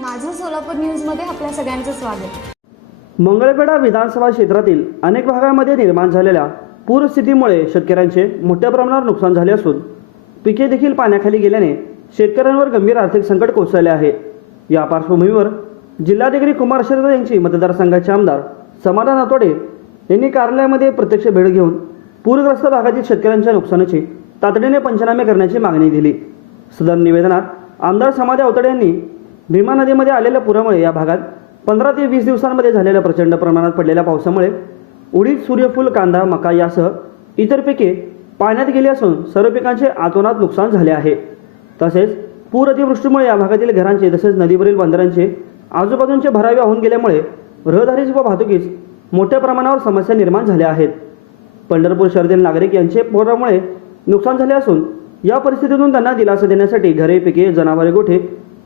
माझं सोलापूर न्यूजमध्ये आपल्या सगळ्यांचं स्वागत. मंगळवेढा विधानसभा क्षेत्रातील अनेक भागामध्ये निर्माण झालेल्या पूरस्थितीमुळे शेतकऱ्यांचे मोठ्या प्रमाणावर नुकसान झाले असून पिके देखील पाण्याखाली गेल्याने शेतकऱ्यांवर गंभीर आर्थिक संकट कोसळले आहे. या पार्श्वभूमीवर जिल्हाधिकारी कुमार शरद यांची मतदारसंघाचे आमदार समाधान आतोडे यांनी कार्यालयामध्ये प्रत्यक्ष भेट घेऊन पूरग्रस्त भागातील शेतकऱ्यांच्या नुकसानाची तातडीने पंचनामे करण्याची मागणी दिली सदर निवेदनात आमदार समाधी अवतडे यांनी भीमा नदीमध्ये आलेल्या पुरामुळे या भागात पंधरा ते वीस दिवसांमध्ये झालेल्या प्रचंड प्रमाणात पडलेल्या पावसामुळे उडीद सूर्यफूल कांदा मका यासह इतर पिके पाण्यात गेली असून सर्व पिकांचे आतोनात नुकसान झाले आहे. तसेच पूर अतिवृष्टीमुळे या भागातील घरांचे तसेच नदीवरील बंदरांचे आजूबाजूंचे भरावे वाहून गेल्यामुळे रहदारीस व वाहतुकीस मोठ्या प्रमाणावर समस्या निर्माण झाल्या आहेत. पंढरपूर शहरातील नागरिक यांचे पुरामुळे नुकसान झाले असून या परिस्थितीतून त्यांना दिलासा देण्यासाठी घरे पिके जनावरे गोठे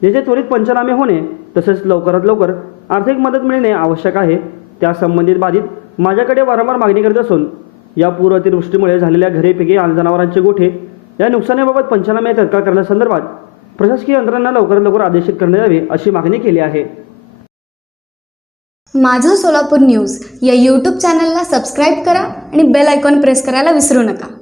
याचे त्वरित पंचनामे होणे तसेच लवकरात लवकर आर्थिक मदत मिळणे आवश्यक आहे. त्या संबंधित बाधित माझ्याकडे वारंवार मागणी करत असून या पूर अतिवृष्टीमुळे झालेल्या घरेपैकी आणि जनावरांचे गोठे या नुकसानीबाबत पंचनामे तत्काळ करण्यासंदर्भात प्रशासकीय यंत्रणा लवकरात लवकर आदेशित करण्यात यावे अशी मागणी केली आहे. माझं सोलापूर न्यूज या यूट्यूब चॅनलला सबस्क्राईब करा आणि बेल आयकॉन प्रेस करायला विसरू नका.